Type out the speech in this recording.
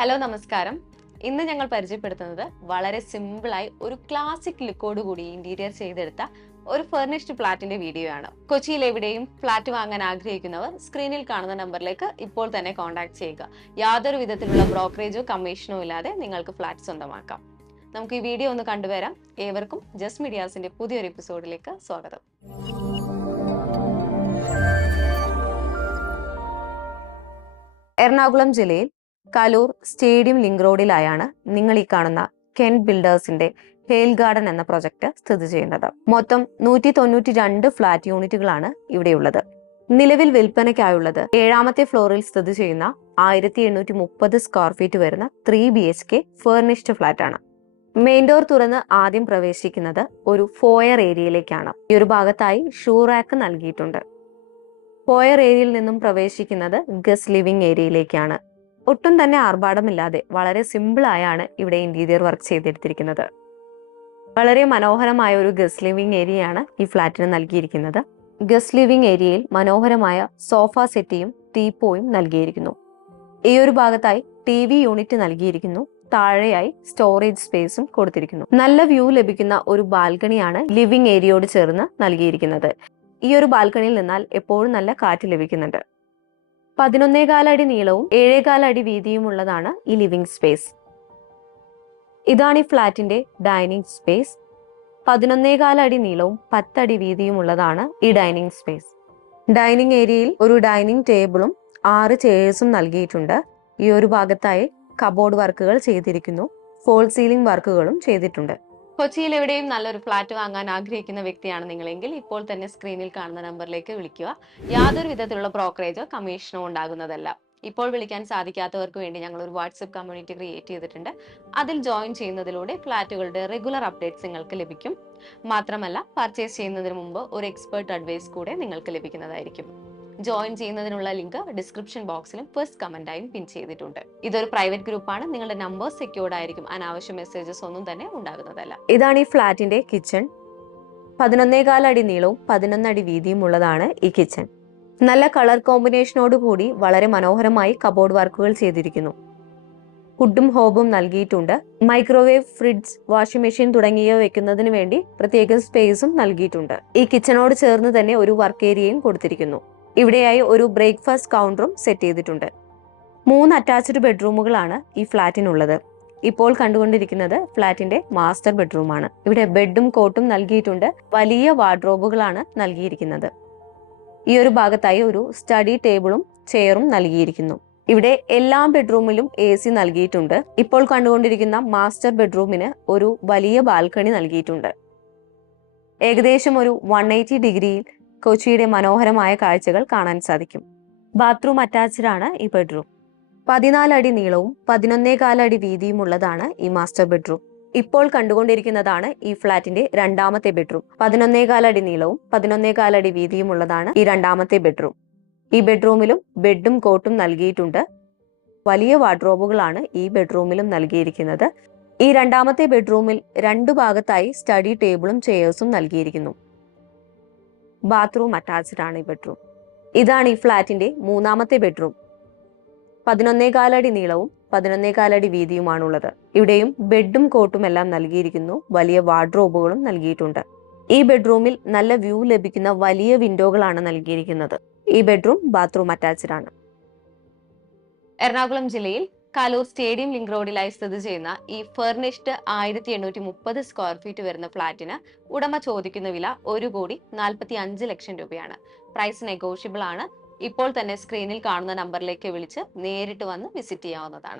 Hello നമസ്കാരം. ഇന്ന് ഞങ്ങൾ പരിചയപ്പെടുത്തുന്നത് വളരെ സിമ്പിളായി ഒരു ക്ലാസിക് ലുക്കോട് കൂടി ഇന്റീരിയർ ചെയ്തെടുത്ത ഒരു ഫർണിഷ്ഡ് ഫ്ലാറ്റിന്റെ വീഡിയോ ആണ്. കൊച്ചിയിൽ എവിടെയും ഫ്ലാറ്റ് വാങ്ങാൻ ആഗ്രഹിക്കുന്നവർ സ്ക്രീനിൽ കാണുന്ന നമ്പറിലേക്ക് ഇപ്പോൾ തന്നെ കോൺടാക്ട് ചെയ്യുക. യാതൊരു വിധത്തിലുള്ള ബ്രോക്കറേജോ കമ്മീഷനോ ഇല്ലാതെ നിങ്ങൾക്ക് ഫ്ലാറ്റ് സ്വന്തമാക്കാം. നമുക്ക് ഈ വീഡിയോ ഒന്ന് കണ്ടുവരാം. ഏവർക്കും ജസ്റ്റ് മീഡിയാസിന്റെ പുതിയൊരു എപ്പിസോഡിലേക്ക് സ്വാഗതം. എറണാകുളം ജില്ലയിൽ കലൂർ സ്റ്റേഡിയം ലിങ്ക് റോഡിലായാണ് നിങ്ങൾ ഈ കാണുന്ന കെൻ ബിൽഡേഴ്സിന്റെ ഹെയിൽ ഗാർഡൻ എന്ന പ്രൊജക്ട് സ്ഥിതി ചെയ്യുന്നത്. മൊത്തം നൂറ്റി തൊണ്ണൂറ്റി രണ്ട് ഫ്ളാറ്റ് യൂണിറ്റുകളാണ് ഇവിടെയുള്ളത്. നിലവിൽ വിൽപ്പനയ്ക്കായുള്ളത് ഏഴാമത്തെ ഫ്ലോറിൽ സ്ഥിതി ചെയ്യുന്ന ആയിരത്തി എണ്ണൂറ്റി മുപ്പത് സ്ക്വയർ ഫീറ്റ് വരുന്ന three B H K furnished ഫ്ളാറ്റാണ് main door തുറന്ന് ആദ്യം പ്രവേശിക്കുന്നത് ഒരു ഫോയർ ഏരിയയിലേക്കാണ്. ഈ ഒരു ഭാഗത്തായി ഷൂ റാക്ക് നൽകിയിട്ടുണ്ട്. ഫോയർ ഏരിയയിൽ നിന്നും പ്രവേശിക്കുന്നത് ഗസ്റ്റ് ലിവിംഗ് ഏരിയയിലേക്കാണ്. ഒട്ടും തന്നെ ആർഭാടമില്ലാതെ വളരെ സിമ്പിളായാണ് ഇവിടെ ഇന്റീരിയർ വർക്ക് ചെയ്തെടുത്തിരിക്കുന്നത്. വളരെ മനോഹരമായ ഒരു ഗസ്റ്റ് ലിവിംഗ് ഏരിയയാണ് ഈ ഫ്ലാറ്റിന് നൽകിയിരിക്കുന്നത്. ഗസ്റ്റ് ലിവിംഗ് ഏരിയയിൽ മനോഹരമായ സോഫ സെറ്റിയും ടീപ്പോയും നൽകിയിരിക്കുന്നു. ഈ ഒരു ഭാഗത്തായി ടി വി യൂണിറ്റ് നൽകിയിരിക്കുന്നു. താഴെയായി സ്റ്റോറേജ് സ്പേസും കൊടുത്തിരിക്കുന്നു. നല്ല വ്യൂ ലഭിക്കുന്ന ഒരു ബാൽക്കണിയാണ് ലിവിംഗ് ഏരിയയോട് ചേർന്ന് നൽകിയിരിക്കുന്നത്. ഈ ഒരു ബാൽക്കണിയിൽ നിന്നാൽ എപ്പോഴും നല്ല കാറ്റ് ലഭിക്കുന്നുണ്ട്. പതിനൊന്നേകാല അടി നീളവും ഏഴേകാല അടി വീതിയുമുള്ളതാണ് ഈ ലിവിംഗ് സ്പേസ്. ഇതാണ് ഈ ഫ്ലാറ്റിന്റെ ഡൈനിങ് സ്പേസ്. പതിനൊന്നേകാല അടി നീളവും പത്തടി വീതിയുമുള്ളതാണ് ഈ ഡൈനിങ് സ്പേസ്. ഡൈനിങ് ഏരിയയിൽ ഒരു ഡൈനിങ് ടേബിളും ആറ് ചെയേഴ്സും നൽകിയിട്ടുണ്ട്. ഈ ഒരു ഭാഗത്തായി കബോർഡ് വർക്കുകൾ ചെയ്തിരിക്കുന്നു. ഫോൾ സീലിംഗ് വർക്കുകളും ചെയ്തിട്ടുണ്ട്. കൊച്ചിയിൽ എവിടെയും നല്ലൊരു ഫ്ലാറ്റ് വാങ്ങാൻ ആഗ്രഹിക്കുന്ന വ്യക്തിയാണ് നിങ്ങളെങ്കിൽ ഇപ്പോൾ തന്നെ സ്ക്രീനിൽ കാണുന്ന നമ്പറിലേക്ക് വിളിക്കുക. യാതൊരു വിധത്തിലുള്ള ബ്രോക്കറേജോ കമ്മീഷനോ ഉണ്ടാകുന്നതല്ല. ഇപ്പോൾ വിളിക്കാൻ സാധിക്കാത്തവർക്ക് വേണ്ടി ഞങ്ങൾ ഒരു വാട്സപ്പ് കമ്മ്യൂണിറ്റി ക്രിയേറ്റ് ചെയ്തിട്ടുണ്ട്. അതിൽ ജോയിൻ ചെയ്യുന്നതിലൂടെ ഫ്ലാറ്റുകളുടെ റെഗുലർ അപ്ഡേറ്റ്സ് നിങ്ങൾക്ക് ലഭിക്കും. മാത്രമല്ല പർച്ചേസ് ചെയ്യുന്നതിന് മുമ്പ് ഒരു എക്സ്പേർട്ട് അഡ്വൈസ് കൂടെ നിങ്ങൾക്ക് ലഭിക്കുന്നതായിരിക്കും. ജോയിൻ ചെയ്യുന്നതിനുള്ള ലിങ്ക് ഡിസ്ക്രിപ്ഷൻ ബോക്സിലും ഫസ്റ്റ് കമന്റായും പിൻ ചെയ്തിട്ടുണ്ട്. ഇതൊരു പ്രൈവറ്റ് ഗ്രൂപ്പാണ് നിങ്ങളുടെ നമ്പർ സെക്യൂർഡ് ആയിരിക്കും. അനാവശ്യ മെസ്സേജസ് ഒന്നും തന്നെ ഉണ്ടാകുന്നതല്ല. ഇതാണ് ഈ ഫ്ലാറ്റിന്റെ കിച്ചൺ പതിനൊന്നേകാല അടി നീളവും പതിനൊന്നടി വീതിയും ഉള്ളതാണ് ഈ കിച്ചൺ നല്ല കളർ കോമ്പിനേഷനോട് കൂടി വളരെ മനോഹരമായി കബോർഡ് വർക്കുകൾ ചെയ്തിരിക്കുന്നു. ഹുഡും ഹോബും നൽകിയിട്ടുണ്ട്. മൈക്രോവേവ് ഫ്രിഡ്ജ് വാഷിംഗ് മെഷീൻ തുടങ്ങിയവ വെക്കുന്നതിന് വേണ്ടി പ്രത്യേക സ്പേസും നൽകിയിട്ടുണ്ട്. ഈ കിച്ചണോട് ചേർന്ന് തന്നെ ഒരു വർക്ക് ഏരിയയും കൊടുത്തിരിക്കുന്നു. ഇവിടെയായി ഒരു ബ്രേക്ക്ഫാസ്റ്റ് കൗണ്ടറും സെറ്റ് ചെയ്തിട്ടുണ്ട്. മൂന്ന് അറ്റാച്ച്ഡ് ബെഡ്റൂമുകളാണ് ഈ ഫ്ലാറ്റിനുള്ളത്. ഇപ്പോൾ കണ്ടുകൊണ്ടിരിക്കുന്നത് ഫ്ലാറ്റിന്റെ മാസ്റ്റർ ബെഡ്റൂമാണ്. ഇവിടെ ബെഡും കോട്ടും നൽകിയിട്ടുണ്ട്. വലിയ വാർഡ്രോബുകളാണ് നൽകിയിരിക്കുന്നത്. ഈ ഒരു ഭാഗത്തായി ഒരു സ്റ്റഡി ടേബിളും ചെയറും നൽകിയിരിക്കുന്നു. ഇവിടെ എല്ലാ ബെഡ്റൂമിലും എ സി നൽകിയിട്ടുണ്ട്. ഇപ്പോൾ കണ്ടുകൊണ്ടിരിക്കുന്ന മാസ്റ്റർ ബെഡ്റൂമിന് ഒരു വലിയ ബാൽക്കണി നൽകിയിട്ടുണ്ട്. ഏകദേശം ഒരു വൺ എയ്റ്റി ഡിഗ്രിയിൽ കൊച്ചിയുടെ മനോഹരമായ കാഴ്ചകൾ കാണാൻ സാധിക്കും. ബാത്റൂം അറ്റാച്ച്ഡ് ആണ് ഈ ബെഡ്റൂം. പതിനാലടി നീളവും പതിനൊന്നേകാല അടി വീതിയുമുള്ളതാണ് ഈ മാസ്റ്റർ ബെഡ്റൂം. ഇപ്പോൾ കണ്ടുകൊണ്ടിരിക്കുന്നതാണ് ഈ ഫ്ളാറ്റിന്റെ രണ്ടാമത്തെ ബെഡ്റൂം. പതിനൊന്നേകാല അടി നീളവും പതിനൊന്നേകാല അടി വീതിയുമുള്ളതാണ് ഈ രണ്ടാമത്തെ ബെഡ്റൂം. ഈ ബെഡ്റൂമിലും ബെഡും കോട്ടും നൽകിയിട്ടുണ്ട്. വലിയ വാർഡ്രോബുകളാണ് ഈ ബെഡ്റൂമിലും നൽകിയിരിക്കുന്നത്. ഈ രണ്ടാമത്തെ ബെഡ്റൂമിൽ രണ്ടു ഭാഗത്തായി സ്റ്റഡി ടേബിളും ചെയേഴ്സും നൽകിയിരിക്കുന്നു. ബാത്റൂം അറ്റാച്ച്ഡ് ആണ് ഈ ബെഡ്റൂം. ഇതാണ് ഈ ഫ്ലാറ്റിന്റെ മൂന്നാമത്തെ ബെഡ്റൂം. പതിനൊന്നേ കാലടി നീളവും പതിനൊന്നേ കാലടി വീതിയുമാണുള്ളത്. ഇവിടെയും ബെഡും കോട്ടും എല്ലാം നൽകിയിരിക്കുന്നു. വലിയ വാർഡ്രോബുകളും നൽകിയിട്ടുണ്ട്. ഈ ബെഡ്റൂമിൽ നല്ല വ്യൂ ലഭിക്കുന്ന വലിയ വിൻഡോകളാണ് നൽകിയിരിക്കുന്നത്. ഈ ബെഡ്റൂം ബാത്റൂം അറ്റാച്ച്ഡ് ആണ്. എറണാകുളം ജില്ലയിൽ കലൂർ സ്റ്റേഡിയം ലിങ്ക് റോഡിലായി സ്ഥിതി ചെയ്യുന്ന ഈ ഫർണിഷ്ഡ് ആയിരത്തി എണ്ണൂറ്റി മുപ്പത് സ്ക്വയർ ഫീറ്റ് വരുന്ന ഫ്ലാറ്റിന് ഉടമ ചോദിക്കുന്ന വില ഒരു കോടി നാൽപ്പത്തി അഞ്ച് ലക്ഷം രൂപയാണ്. പ്രൈസ് നെഗോഷ്യബിൾ ആണ്. ഇപ്പോൾ തന്നെ സ്ക്രീനിൽ കാണുന്ന നമ്പറിലേക്ക് വിളിച്ച് നേരിട്ട് വന്ന് വിസിറ്റ് ചെയ്യാവുന്നതാണ്.